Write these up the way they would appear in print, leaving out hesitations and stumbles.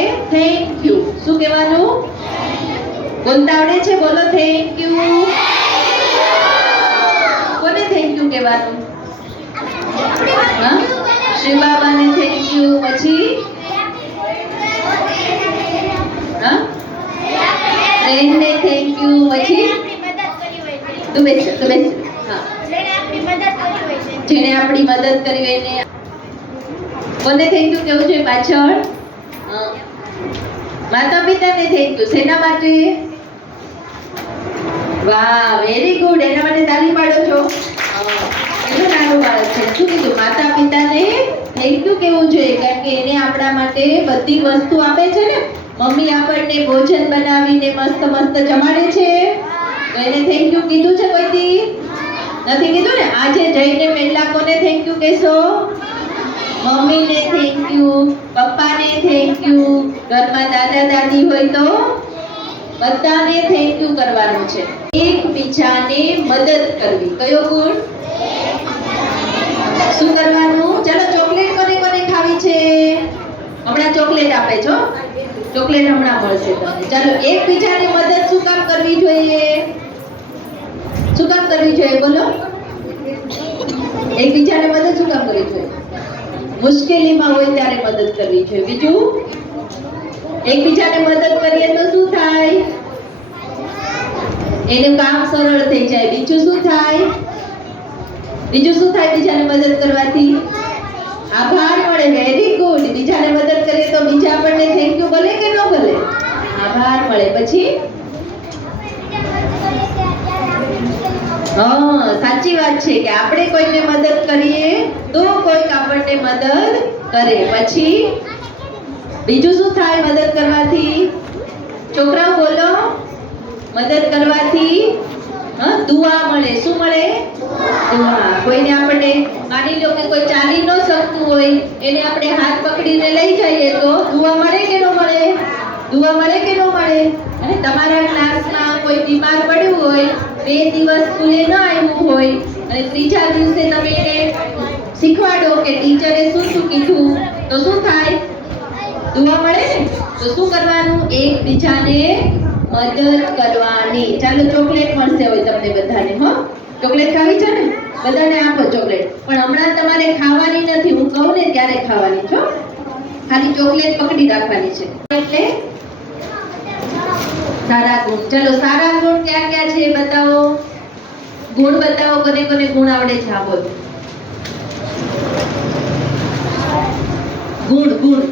આપણે thank you. શું કહેવાનું? બોલતા આવડે છે? બોલો થેન્ક યુ. કોને થેન્ક યુ કહેવાનું? હા, શ્રી બાબાને થેન્ક યુ. પછી હા, ફ્રેન્ડને થેન્ક યુ. પછી તું બેસ. હા, જેણે આપણી મદદ કરી હોય એને કોને થેન્ક યુ કેવું છે? પાછળ માતા પિતાને થેન્ક યુ. શેના માટે? વાહ, વેરી ગુડ. એના માટે તાળી પાડો છો. એટલું નાનું બાળક છે. શું કીધું? માતા પિતાને થેન્ક યુ કેવું જોઈએ, કારણ કે એને આપણા માટે બધી વસ્તુ આપે છે ને. મમ્મી આપણને ભોજન બનાવીને મસ્ત મસ્ત જમાડે છે, તો એને થેન્ક યુ કીધું છે કોઈથી? નથી કીધું ને. આજે જઈને પહેલા કોને થેન્ક યુ કહેશો? મમ્મીને થેન્ક યુ, પપ્પાને થેન્ક યુ, ઘરમાં દાદા દાદી હોય તો બધાને થેન્ક યુ કરવાનું છે. એકબીજાને મદદ કરવી. કયો ગુણ? શું કરવાનું? ચલો, ચોકલેટ કોને કોને ખાવી છે? હમણાં ચોકલેટ આપે છો. ચોકલેટ હમણાં મળશે તમને. ચાલો, એકબીજાની મદદ શું કામ કરવી જોઈએ? શું કામ કરવી જોઈએ? બોલો. એકબીજાને મદદ શું કામ કરવી જોઈએ? મુશ્કેલીમાં હોય ત્યારે મદદ કરવી જોઈએ. બીજું, એકબીજાને મદદ કરીએ તો શું થાય? એનું કામ સરળ થઈ જાય. બીજું શું થાય? બીજાને મદદ કરવાથી આભાર મળે. Very good. બીજાને મદદ કરીએ તો બીજા આપણને થેન્ક યુ બોલે કે ન બોલે? આભાર મળે. પછી હા, સાચી વાત છે કે આપણે કોઈને મદદ કરીએ તો કોઈક આપણને મદદ કરે. પછી બીજું શું થાય મદદ કરવાથી? છોકરાઓ બોલો. મદદ કરવાથી દુઆ મળે. શું મળે? દુઆ. કોઈને આપણે માની લો કે કોઈ ચાલી ન શકતું હોય, એને આપણે હાથ પકડીને લઈ જઈએ તો દુઆ મળે કે ન મળે? દુઆ મળે કે ન મળે? અને તમારા ક્લાસમાં કોઈ બીમાર પડ્યું હોય, 2 દિવસ સ્કૂલે ન આવ્યું હોય, અને ત્રીજા દિવસે તમે એને શીખવાડો કે ટીચરે શું શું કીધું, તો શું થાય? દુઆ મળે ને. તો શું કરવાનું? એકબીજાને મદદ કરવાની. ચાલો, ચોકલેટ મળશે હવે તમને બધાને. હો, ચોકલેટ ખાવી છે ને? બધાને આપો ચોકલેટ. પણ હમણાં તમારે ખાવાની નથી, હું કહું ને ત્યારે ખાવાની છો. ખાલી ચોકલેટ પકડી રાખવાની છે. એટલે સારા ગુણ. ચલો, સારા ગુણ ક્યાં ક્યાં છે બતાવો. ગુણ બતાવો. કોને કોને ગુણ આવડે છે? આ બોલો. ગુણ.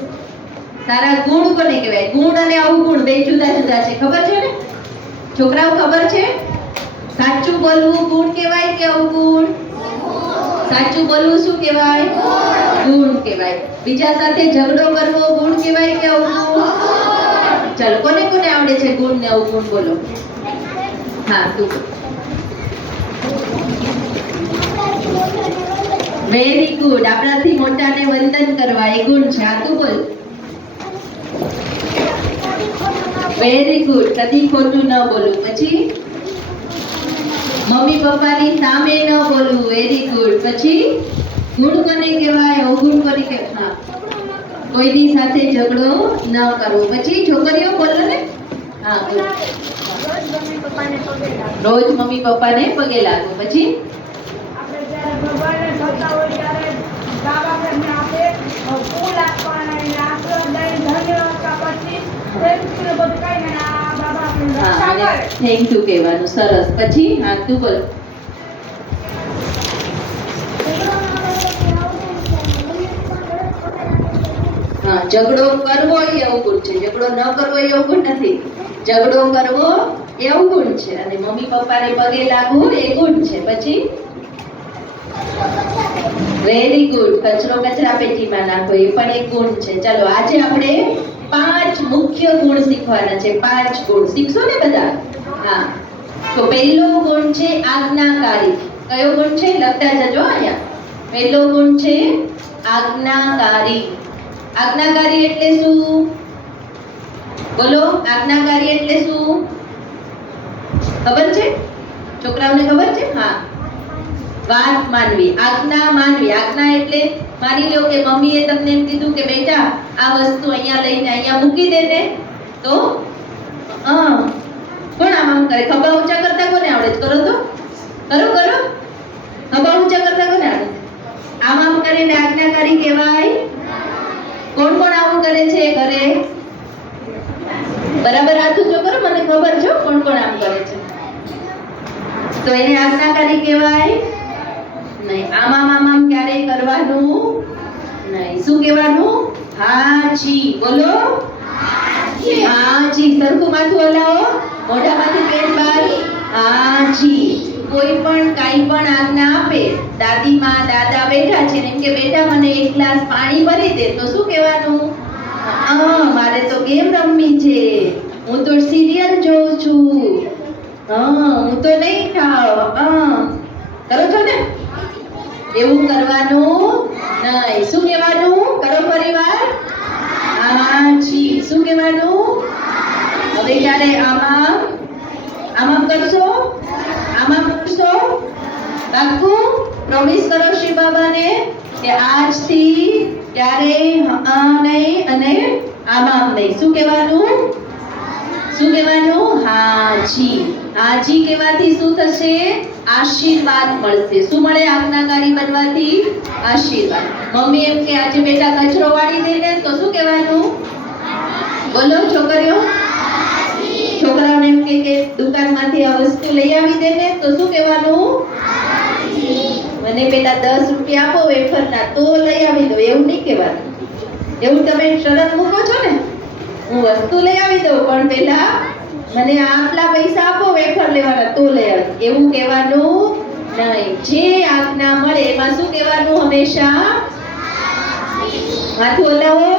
સારા ગુણ કોને કહેવાય? ગુણ અને અવગુણ બે જુદા જુદા છે. ખબર છે ને છોકરાઓ? ખબર છે? સાચું બોલવું ગુણ કહેવાય કે અવગુણ? સાચું બોલવું શું કહેવાય? ગુણ કહેવાય. બીજા સાથે ઝઘડો કરવો ગુણ કહેવાય કે અવગુણ? ચાલો, કોને કોને આવડે છે ગુણ ને અવગુણ? બોલો. હા, તું. Very good. આપણાથી મોટાને વંદન કરવા એ ગુણ છે. આ તું બોલ. Very good. કદી ખોટું ન બોલવું. પછી મમ્મી પપ્પાની સામે ન બોલવું. Very good. પછી ગુણ કોને કહેવાય? અવગુણ કોને કહેવાય? હા, કોઈની સાથે ઝઘડો ન કરવો. પછી છોકરીઓ બોલો ને. હા, રોજ મમ્મી પપ્પાને પગે લાગવું. પછી થેન્ક યુ કહેવાનું. સરસ. પછી હા, તું બોલ. હા, ઝઘડો કરવો એ અવગુણ છે. ઝઘડો ન કરવો એ અવગુણ નથી. ઝઘડો કરવો એ અવગુણ છે, અને મમ્મી પપ્પાને પગે લાગવું એ ગુણ છે. પછી વેરી ગુડ. કચરો કચરા પેટીમાં નાખો એ પણ એક ગુણ છે. ચાલો, આજે આપણે 5 મુખ્ય ગુણ શીખવાના છે. 5 ગુણ શીખશો ને બધા? હા. તો પહેલો ગુણ છે આજ્ઞાકારી. કયો ગુણ છે? લખતા જજો અહીંયા. પહેલો ગુણ છે આજ્ઞાકારી. આજ્ઞાકારી એટલે શું? બોલો. આજ્ઞાકારી એટલે શું? ખબર છે? છોકરાઓને ખબર છે? હા. વાત માનવી, આજ્ઞા માનવી. આજ્ઞા એટલે માની લો કે મમ્મીએ તમને એમ કીધું કે બેટા આ વસ્તુ અહીંયા લઈને અહીંયા મૂકી દે ને, તો કોણ આમ કરે? ખભા ઊંચા કરતા કોને આવડે? કરો તો કરો. ખભા ઊંચા કરતા કોને આવડે? આમ કરીને આજ્ઞાકારી કહેવાય. કોણ કોણ આવું કરે છે ઘરે? બરાબર હાથ ઊંચો કરો, મને ખબર છે કોણ કોણ આમ કરે છે. તો એને આજ્ઞાકારી કહેવાય નહીં. આમ ક્યારેય કરવાનું નહીં. શું કહેવાનું? હાજી. બોલો હાજી. સરખું માથું હલાવો, મોઢામાંથી પેટ બહાર. હાજી. કોઈ પણ કાઈ પણ આજ્ઞા આપે, દાદીમાં દાદા બેઠા છે ને એમ કે બેટા મને એક ગ્લાસ પાણી ભરી દે, તો શું કહેવાનું? મારે તો ગેમ રમવી છે, હું તો સિરિયલ જોઉં છું, હું તો નહીં ખાવ. કરો છો ને? એવું કરવાનું નહીં. શું કહેવાનું? કરો પરિવાર. હાજી. શું કહેવાનું? હવે જ્યારે આમ કરશો, આમ કરશો, પાક્કું પ્રોમિસ કરો શ્રી બાબાને કે આજથી ત્યારે નહીં અને આમ નહીં. શું કહેવાનું? શું કહેવાનું? હાજી. હાજી કહેવાથી શું થશે? આશીર્વાદ મળશે. શું મળે આજ્ઞાકારી બનવાથી? આશીર્વાદ. મમ્મી એમ કે આજે બેટા કચરો વાળી દે ને, તો શું કહેવાનું? બોલો છોકરીઓ. છોકરાઓને એમ કે દુકાનમાંથી આ વસ્તુ લઈ આવી દે ને, તો શું કહેવાનું? મને બેટા 10 રૂપિયા આપો વેફરના, તો લઈ આવી દો. એવું નહીં કહેવાનું. એવું તમે શરત મૂકો છો ને, હું વસ્તુ લઈ આવી દઉં પણ પેલા મને આટલા પૈસા આપો વેફર લેવાના, તો લઈ આવી. એવું કહેવાનું નહીં. જે આજ્ઞા મળે એમાં શું કહેવાનું? હંમેશા માથું હલાવો.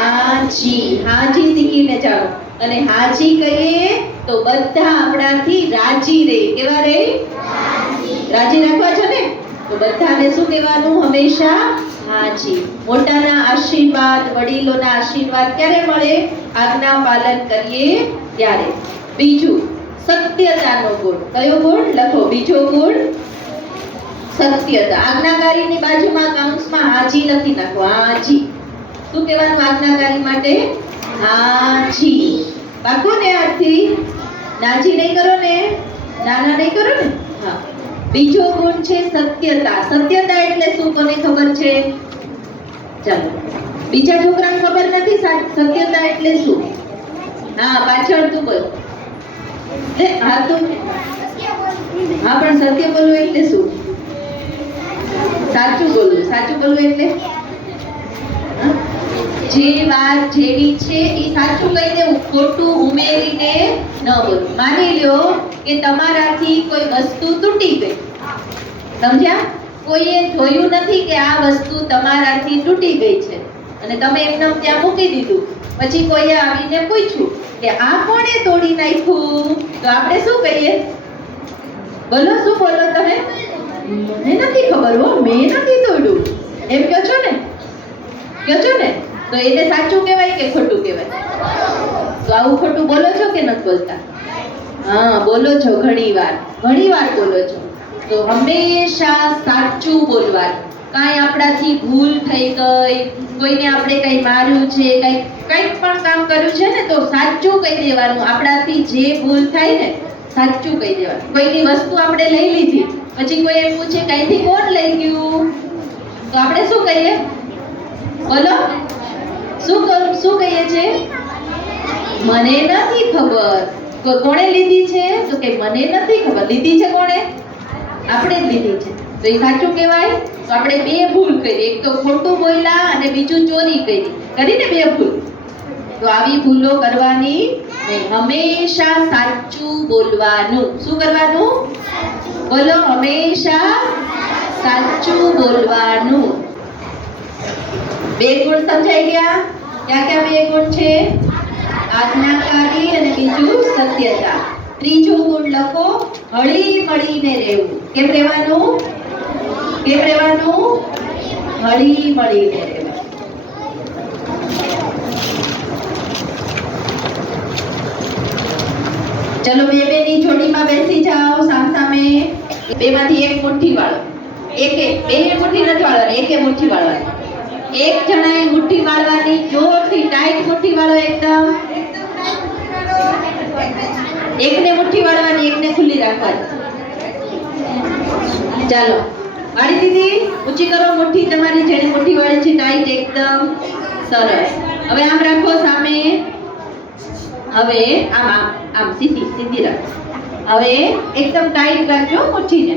હાજી. હાજી શીખીને જાઓ. અને હાજી કહીએ તો બધા આપણાથી રાજી રહે. કેવા રહે? રાજી રાખવા છો ને, તો બધાને શું કહેવાનું? હંમેશા હાજી. મોટાના આશીર્વાદ, વડીલોના આશીર્વાદ ક્યારે મળે? આજ્ઞા પાલન કરીએ ત્યારે. બીજું, સત્યતાનો ગુણ. કયો ગુણ? લખો. બીજો ગુણ સત્યતા. આજ્ઞાકારીની બાજુમાં કૌંસમાં હાજી લખી નાખો. હાજી. શું કહેવાનું આજ્ઞાકારી માટે? હાજી. પાકો ને? આજથી નાજી નહીં કરો ને, નાના નહીં કરો ને. હા. બીજો ગુણ છે સત્યતા. સત્યતા એટલે શું? કોને ખબર છે? ચાલો, બીજા છોકરાને ખબર નથી સત્યતા એટલે શું? હા, પાછળ તું બોલ. હા તો હા, પણ સત્ય બોલવું એટલે શું? સાચું બોલવું. સાચું બોલવું એટલે જે વાત જેવી છે એ સાચું કહી દેવું, ખોટું ઉમેરીને ન બોલવું. માની લો કે તમારાથી કોઈ વસ્તુ તૂટી ગઈ, સમજ્યા? કોઈએ જોયું નથી કે આ વસ્તુ તમારાથી તૂટી ગઈ છે અને તમે એમને ત્યાં મૂકી દીધું. પછી કોઈએ આવીને પૂછ્યું કે આ કોણે તોડી નાખ્યું, તો આપણે શું કહીએ? બોલો, શું બોલો તમે? મને નથી ખબર હો, મેં નથી તોડ્યું, એમ કહો છો ને? કહો છો ને? તો એને સાચું કહેવાય કે ખોટું કહેવાય? તો આવું ખોટું બોલો છો કે નથી બોલતા? હા, બોલો છો. ઘણી વાર બોલો છો. તો હંમેશા સાચું બોલવાનું. કાંઈ આપણાથી ભૂલ થઈ ગઈ, કોઈને આપણે કંઈ માર્યું છે, કંઈક પણ કામ કર્યું છે ને, તો સાચું કહી દેવાનું. આપણાથી જે ભૂલ થાય ને, સાચું કહી દેવાનું. કોઈની વસ્તુ આપણે લઈ લીધી, પછી કોઈ એમ પૂછે કઈથી કોણ લઈ ગયું, તો આપણે શું કહીએ? બોલો, શું કહીએ છે? મને નથી ખબર. કોણે લીધી છે? તો કે મને નથી ખબર. લીધી છે કોણે? આપણે જ લીધી છે. તો એ સાચું કહેવાય? તો આપણે બે ભૂલ કરી, એક તો ખોટું બોલ્યા અને બીજું ચોરી કરીને બે ભૂલ. તો આવી ભૂલો કરવાની નહીં. હંમેશા સાચું બોલવાનું. શું કરવાનું? બોલો, હંમેશા સાચું બોલવાનું. બે ગુણ સમજાઈ ગયા? ક્યાં બે ગુણ છે? આજ્ઞાકારી અને બીજું સત્યતા. ત્રીજો ગુણ લખો, હળી મળીને રહેવું. કેમ રહેવાનું? હળી મળીને રહેવું. ચલો, બે ની જોડીમાં બેસી જાઓ સામસામે. બેમાંથી એક મુઠ્ઠી વાળો. એક બે મુઠ્ઠી નથી વાળવાની, એક મુઠ્ઠી વાળવાની. એક જણાએ મુઠ્ઠી વાળવાની, જોરથી ટાઈટ મુઠ્ઠી વાળો એકદમ. એકને મુઠ્ઠી વાળવાની, એકને ખુલ્લી રાખવાની. ચાલો વાળી દીધી. ઊંચી કરો મુઠ્ઠી તમારી, જેને મુઠ્ઠી વાળી છે ટાઈટ એકદમ. સરસ. હવે આમ રાખો સામે. હવે આમ આમ આમ સીધી રાખો. હવે એકદમ ટાઈટ રાખજો મુઠ્ઠીને.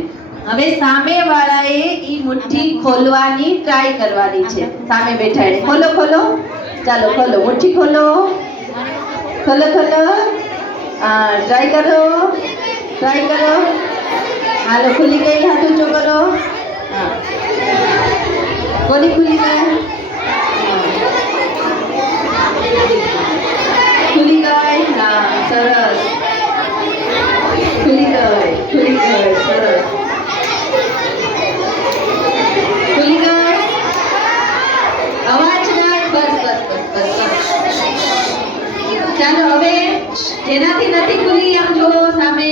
હવે સામે વાળાએ ઈ મુઠ્ઠી ખોલવાની ટ્રાય કરવાની છે. સામે બેઠા એને ખોલો ખોલો. ચાલો ખોલો, મુઠ્ઠી ખોલો. ખોલો ખોલો. ટ્રાય કરો, ટ્રાય કરો. હાલો ખુલી ગઈ, હાથ ઊંચો કરો. હા ખુલી ગઈ, ખુલી ગઈ. હા સરસ, ખુલી ગઈ, ખુલી ગઈ. સરસ, ખુલી ગઈ. અવાજ ના. બસ બસ બસ બસ. ચાલો હવે જેનાથી નથી ખુલી આમ જો સામે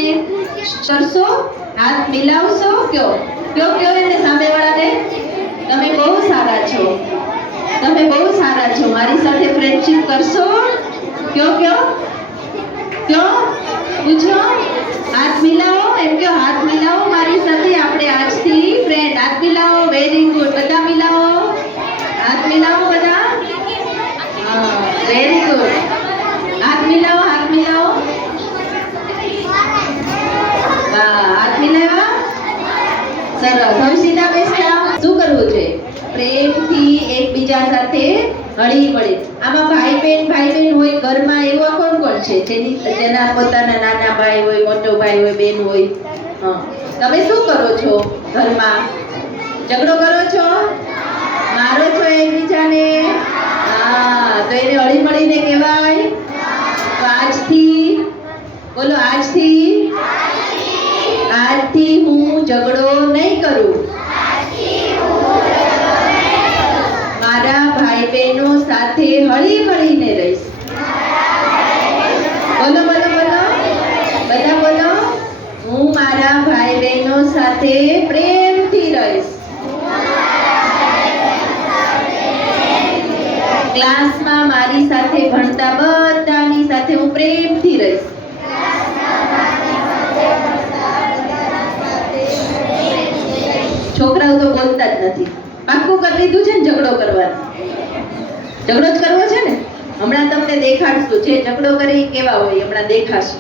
કરશો, હાથ મિલાવશો. કયો કયો કયો એને સામેવાળાને, તમે બહુ સારા છો, તમે બહુ સારા છો, મારી સાથે ફ્રેન્ડશિપ કરશો. કયો કયો કયો પૂછો. હાથ મિલાવો, એમ કયો હાથ મિલાવો મારી સાથે, આપણે આજથી ફ્રેન્ડ. હાથ મિલાવો. Very good. બધા મિલાવો, હાથ મિલાવો બધા. હા વેરી ગુડ. હાથ મિલાવો, હાથ મિલાવો. હાથ મિલાવ્યા. સરસ. હવે સીધા બેસતા. શું કરવું જોઈએ? પ્રેમથી એકબીજા સાથે હળી મળે. આમાં ભાઈ બહેન હોય ઘરમાં, એવો કોણ કોણ છે જેના પોતાના નાના ભાઈ હોય, મોટો ભાઈ હોય, બેન હોય? હા, તમે શું કરો છો ઘરમાં? ઝઘડો કરો છો? મારો છો એકબીજાને? હા, તો એને હળી મળીને કહેવાય. તો આજથી બોલો, આજથી હું ઝઘડો નહીં કરું. મારા ભાઈ બહેનો સાથે હળી મળીને રહીશ. બોલો બોલો બોલો, બધા બોલો. હું મારા ભાઈ બહેનો સાથે પ્રેમથી રહીશ. ક્લાસમાં મારી સાથે ભણતા બધાની સાથે હું પ્રેમથી રહીશ. છોકરાઓ તો બોલતા જ નથી. પાક્કું કરી લીધું છે ને ઝઘડો કરવાનો? ઝઘડો જ કરવો છે ને? હમણાં તમને દેખાડશું જે ઝઘડો કરી કેવા હોય, હમણાં દેખાશે.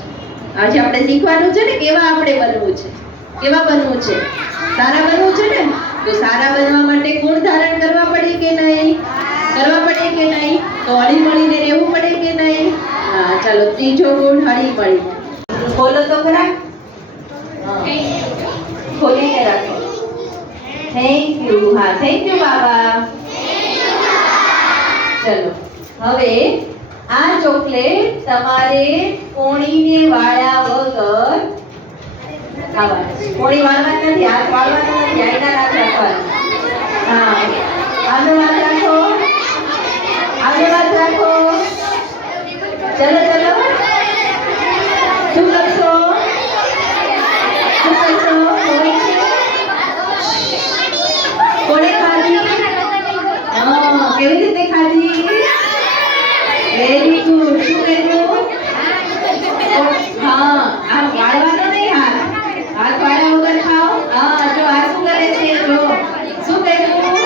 આજે આપણે શીખવાનું છે ને કેવા આપણે બનવું છે. કેવા બનવું છે? સારા બનવું છે ને? તો સારા બનવા માટે ગુણ ધારણ કરવા પડે કે નહીં? કરવા પડે કે નહીં? તો હળી મળીને રહેવું પડે કે નહીં? હા ચાલો, ત્રીજો ગુણ હળી મળી. બોલો તો ખરા. ખોલીને રાખો. Thank you. હા થેન્ક યુ બાબા. ચલો હવે આ ચોકલેટ તમારે કોણીને વાળ્યા વગર ખાવાની. કોણી વાળવાની નથી, હાથ વાળવાનો નથી, આઈના હાથ રાખવાનો. હા આનો હાથ રાખો, આનો હાથ રાખો. ચલો ચલો. શું કરશો? શું કરશો? કોણે ખાધી? હા કેવી રીતે ખાધી? Very good. શું કર્યું? હા આ વાળવાનો નહીં, હાથ વાળા વગર ખાઓ. હા જો આ શું કરે છે, જો શું કર્યું?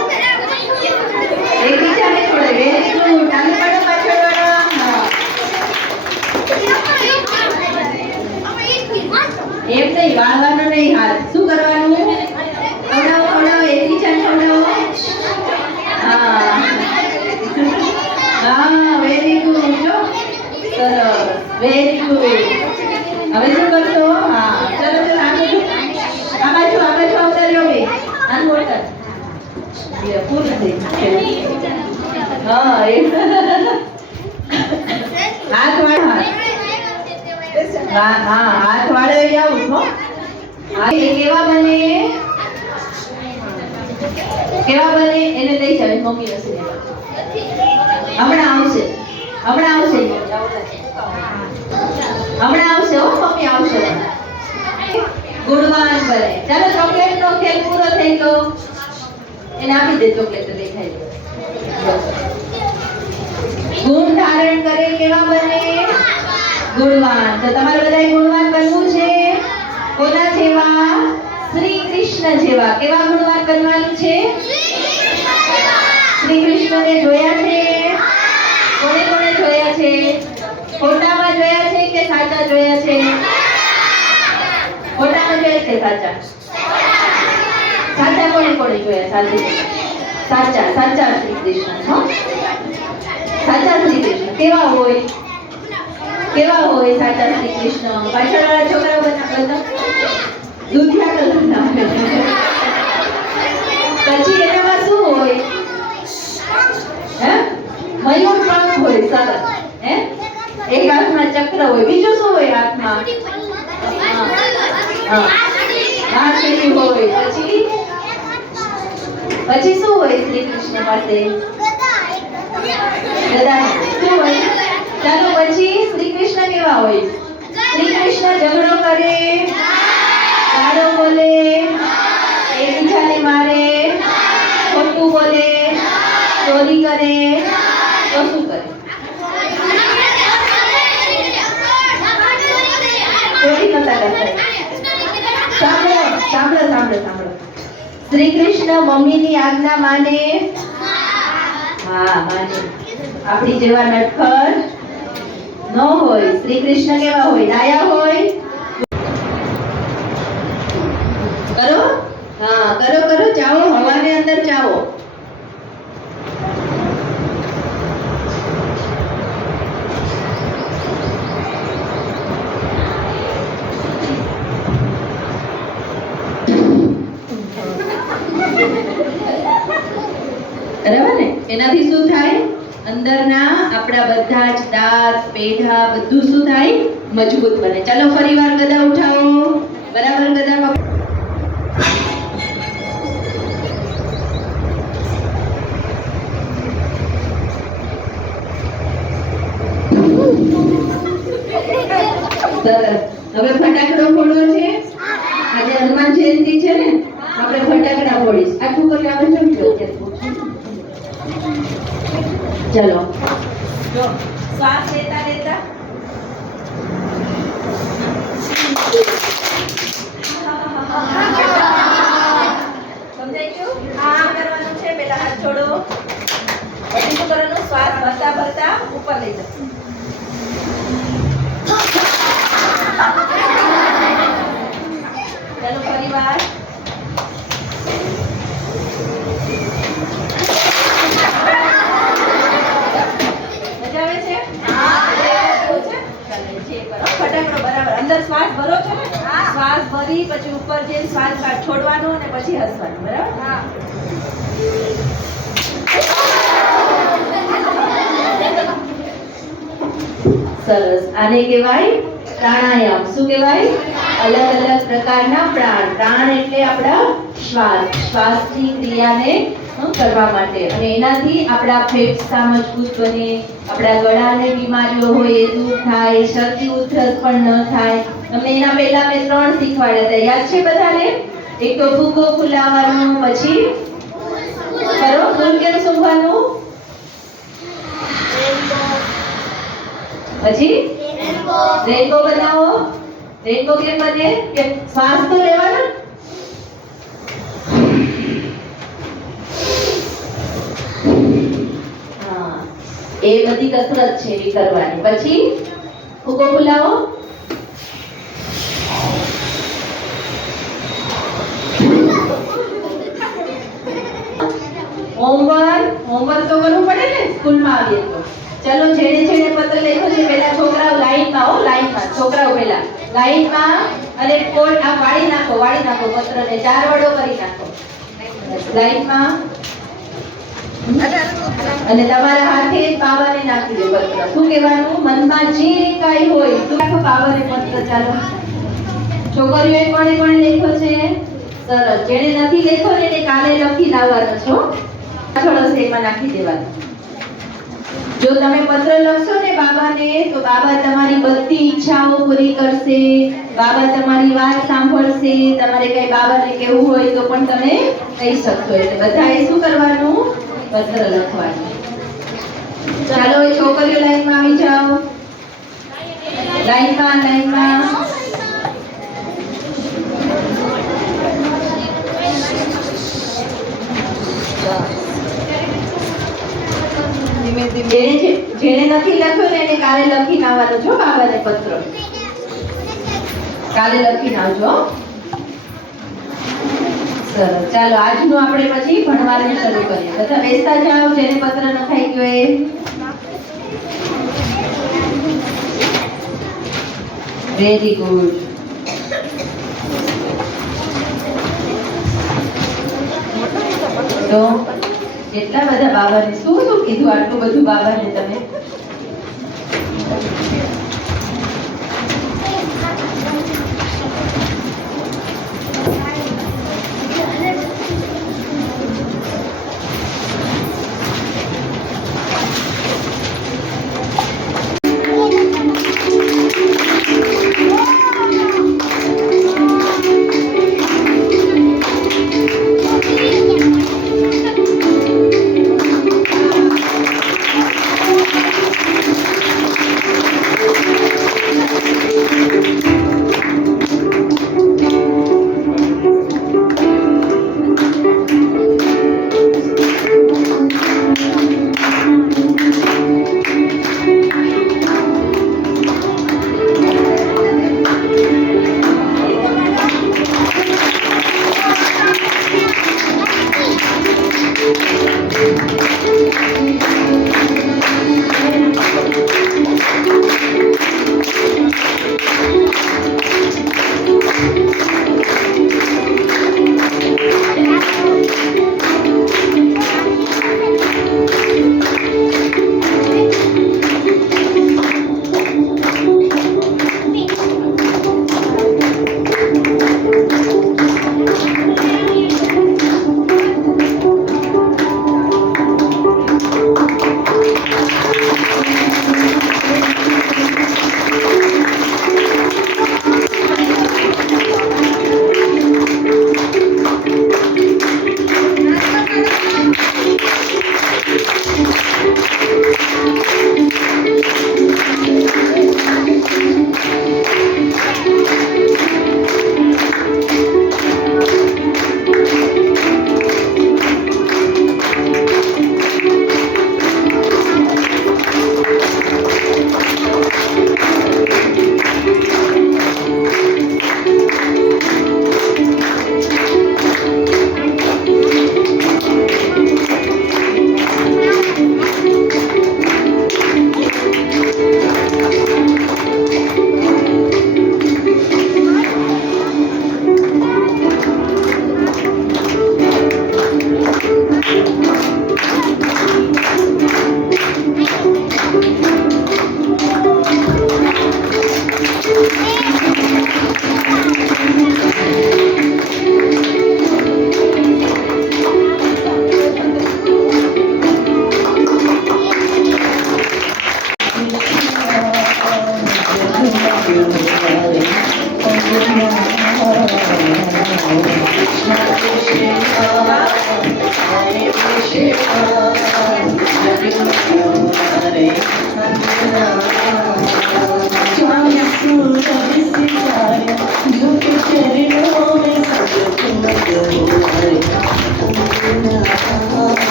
એકબીજાને છોડે. Very good. આને પાડો, પાછળ વાળો. એમ નહીં, વાળવાનો નહીં હાથ. શું કરવાનું? ખવડાવો ખવડાવો, એકબીજાને ખવડાવો. હા વેરી ગુડ. જો સરસ, વેરી ગુડ. હવે શું કરશો? હા ચલો ચલો આગળ. આ બાજુ આવતા રહ્યો બે. આનું ઓળખ પૂર્ણ થઈ. હા હાથ વાળો. હા હા હાથ વાળો આવું છો. કેવા બને? કેવા બને એને લઈ જાવ. મમ્મી નથી, હમણાં આવશે, હમણાં આવશે, હમણાં આવશે. હો મમ્મી આવશે. ગુણવાન બને. ચાલો ચોકલેટ નો ખેલ પૂરો થઈ ગયો. એને આપી દે ચોકલેટ તો દેખાય. ગુણ ધારણ કરે કેવા બને? ગુણવાન. તો તમારે બધાએ ગુણવાન બનવું છે. કોના જેવા? શ્રી કૃષ્ણ જેવા. કેવા ગુણવાન બનવાનું છે? શ્રી કૃષ્ણને જોયા છે? કોને કોને જોયા છે? ફોટામાં જોયા છે કે સાચા જોયા છે? ફોટામાં જોયા છે સાચા? સાચા કોને કોને જોયા? સાચા સાચા શ્રી કૃષ્ણ. હો, સાચા શ્રી કૃષ્ણ કેવા હોય? કેવા હોય સાચા શ્રી કૃષ્ણ? પાછળવાળા છોકરાઓ બધા દૂધિયા કલરના. પછી એનામાં શું હોય? હે, મયુર પંખ હોય. સરસ. હે, એક હાથમાં ચક્ર હોય. બીજું શું હોય હાથમાં? હાથેલી હોય. પછી શું હોય શ્રી કૃષ્ણ પાસે? ગદા. શું હોય? ચાલો પછી શ્રી કૃષ્ણ કેવા હોય? શ્રી કૃષ્ણ ઝઘડો કરે, ગાળો બોલે, એકબીજાને મારે, ખોટું બોલે, ચોરી કરે, તો શું કરે? ચોરી નતા કરતા. સાંભળો. શ્રી કૃષ્ણ મમ્મીની આજ્ઞા માને? હા, માને. આપણી જેવા નટખટ ન હોય. શ્રી કૃષ્ણ કેવા હોય? ડાયા હોય. કરો. હા, કરો. ચાવો, હવાને અંદર ચાવો. બરાબર ને? એનાથી શું થાય? અંદરના આપણા બધા જ દાંત, પેઢા બધું શું થાય? મજબૂત બને. ચાલો ફરીવાર ગદા ઉઠાવો. બરાબર ગદા સરસ. હવે ફટાકડો ફોડવો છે. આજે હનુમાન જયંતિ છે ને, આપણે ફટાકડા ફોડીશ. આટલું કરી આવે છે. ચલો, જો શ્વાસ લેતા સમજાઈ ગયું? આ કરવાનું છે. પહેલા હાથ છોડો. પછી શું કરવાનું? શ્વાસ ભરતા ઉપર લઈ જાઓ. ચાલો ફરીવાર. ફટાકડો બરાબર અંદર શ્વાસ ભરો છો ને? શ્વાસ ભરી પછી ઉપર જઈને શ્વાસ છોડવાનો અને પછી હસવાનું. બરાબર? સરસ. આને કહેવાય પ્રાણાયામ. શું કહેવાય? અલગ અલગ પ્રકારના પ્રાણ એટલે આપણા શ્વાસની ક્રિયાને કરવા માટે. અને એનાથી આપણા ફેફસા મજબૂત બને, આપણા ગળાને બીમારીઓ હોય એ દૂર થાય, શરદી ઉધરસ પણ ન થાય. તમને એના પહેલા મેં 3 શીખવાડ્યા હતા. યાદ છે બધાને? એક તો ફૂગો ફૂલાવવાનું, પછી કરો ફૂલ કેમ સૂંઘવાનું, પછી રેનબો બનાવો. રેનબો કેમ બને? કે શ્વાસ તો લેવાનો. એ બધી કસરત છે એ કરવાની. પછી ફૂગો ફૂલાવો. હોમવર્ક તો કરવું પડે ને સ્કૂલમાં આવીએ તો. ચલો જેણે પત્ર લખ્યો છે પેલા છોકરાઓ લાઈનમાં. લાઈનમાં છોકરાઓ પેલા લાઈનમાં. અને કોડ આ વાળી નાખો પત્રને 4 વડો કરી નાખો લાઈનમાં. અને તમારા હાથે બાબાને નાખી દો પત્ર. શું કહેવાનું? મનમાં જે કાંઈ હોય તો નાખો બાબાને પત્ર. ચાલો છોકરીઓએ કોણે લખ્યો છે? સરસ. જેણે નથી લખ્યો ને એને કાલે લખી લાવવાનો છો. થોડો એમાં નાખી દેવાનો. જો તમે પત્ર લખશો ને બાબાને તો બાબા તમારી બધી ઈચ્છાઓ પૂરી કરશે, બાબા તમારી વાત સાંભળશે, તમારે કઈ બાબાને કહેવું હોય તો પણ તમે કહી શકશો. એટલે બધાએ શું કરવાનું? પત્ર લખવાનું. ચાલો એ છોકરીઓ લાઈનમાં આવી જાઓ. લાઈનમાં જેને નથી લખ્યો ને એને કાલે લખીને આવવાનું છો બાબાને પત્ર. કાલે લખીને આવજો. સરસ. ચાલો આજનું આપણે પછી ભણવાનું શરૂ કરીએ. બધા બેસતા જાઓ જેને પત્ર લખાઈ ગયો એ. Very good. તો કેટલા બધા બાબાને શું કીધું? આટલું બધું બાબાને તમે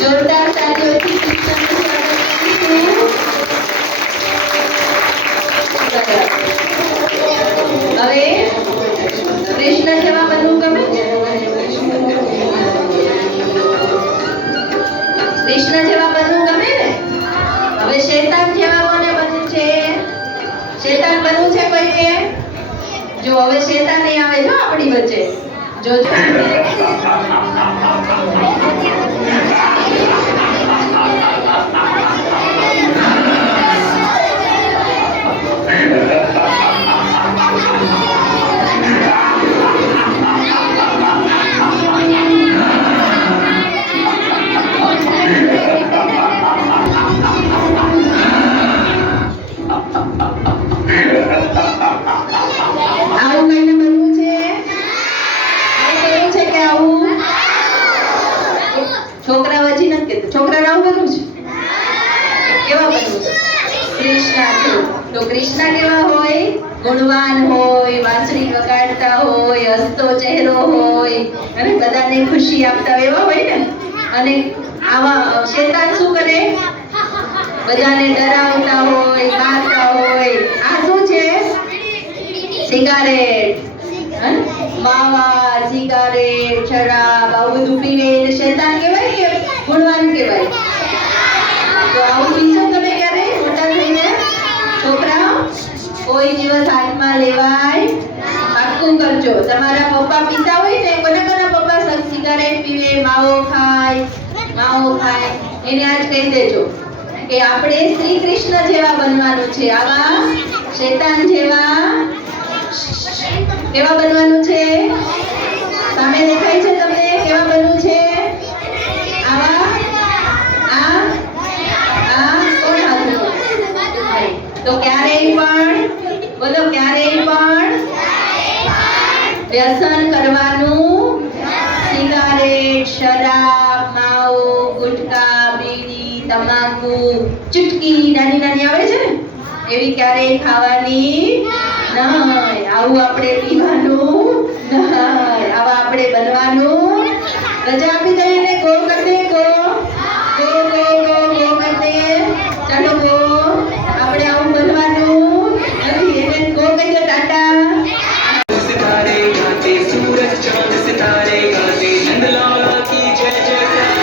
જોરદાર તાળીઓથી હવે કૃષ્ણ જેવા બનવું ગમે? કૃષ્ણ જેવા બનવું ગમે ને? હવે શેતાન જેવા કોને બનવું છે? શેતાન બનવું છે કોઈને? જો હવે શેતાન નહીં આવે જો આપણી વચ્ચે. જોજો. કેવા બનવું છે? કૃષ્ણ જેવું. તો કૃષ્ણ કેવા હોય? ગુણવાન હોય, વાંસળી વગાડતા હોય, હસતો ચહેરો હોય અને બધાને ખુશી આપતા એવા હોય ને. અને આવા શેતાન શું કરે? બધાને ડરાવતા હોય, મારતા હોય. આ શું છે? સિગારેટ, માવા, સિગારેટ, શરાબ આવું બધું પીવે એટલે શેતાન કહેવાય કે ગુણવાન કહેવાય? તો આવું પીશો તમે ક્યારે મોટા થઈને? છોકરાઓ કોઈ દિવસ હાથમાં લેવાય પાક્કું કરજો. તમારા પપ્પા પીતા હોય ને, કોના પપ્પા સિગારેટ પીવે, માવો ખાય એને આજ કહી દેજો કે આપણે શ્રી કૃષ્ણ જેવા બનવાનું છે. આવા શેતાન જેવા કેવા બનવાનું છે? સામે દેખાય છે તમને કેવા બનવું છે? આવા કોણ હતું? તો ક્યારેય પણ બોલો, ક્યારેય પણ વ્યસન કરવાનું, સિગારેટ, શરાબ, માવો, ગુટકા, બીડી, તમાકુ, ચુટકી નાની નાની આવે છે ને એવી ક્યારેય ખાવાની નહીં. આવું આપણે પીવાનું નહીં. આવા આપણે બનવાનું. રજા આપી દઈએ ને. ગો કરતે go go go go go કરતે. ચાલો ગો. આપણે આવું બનવાનું નથી. એને ગો કહી દો. ટાટા. सितारे गाते सूरज चांद सितारे गाते नंदलाला की जय जयकार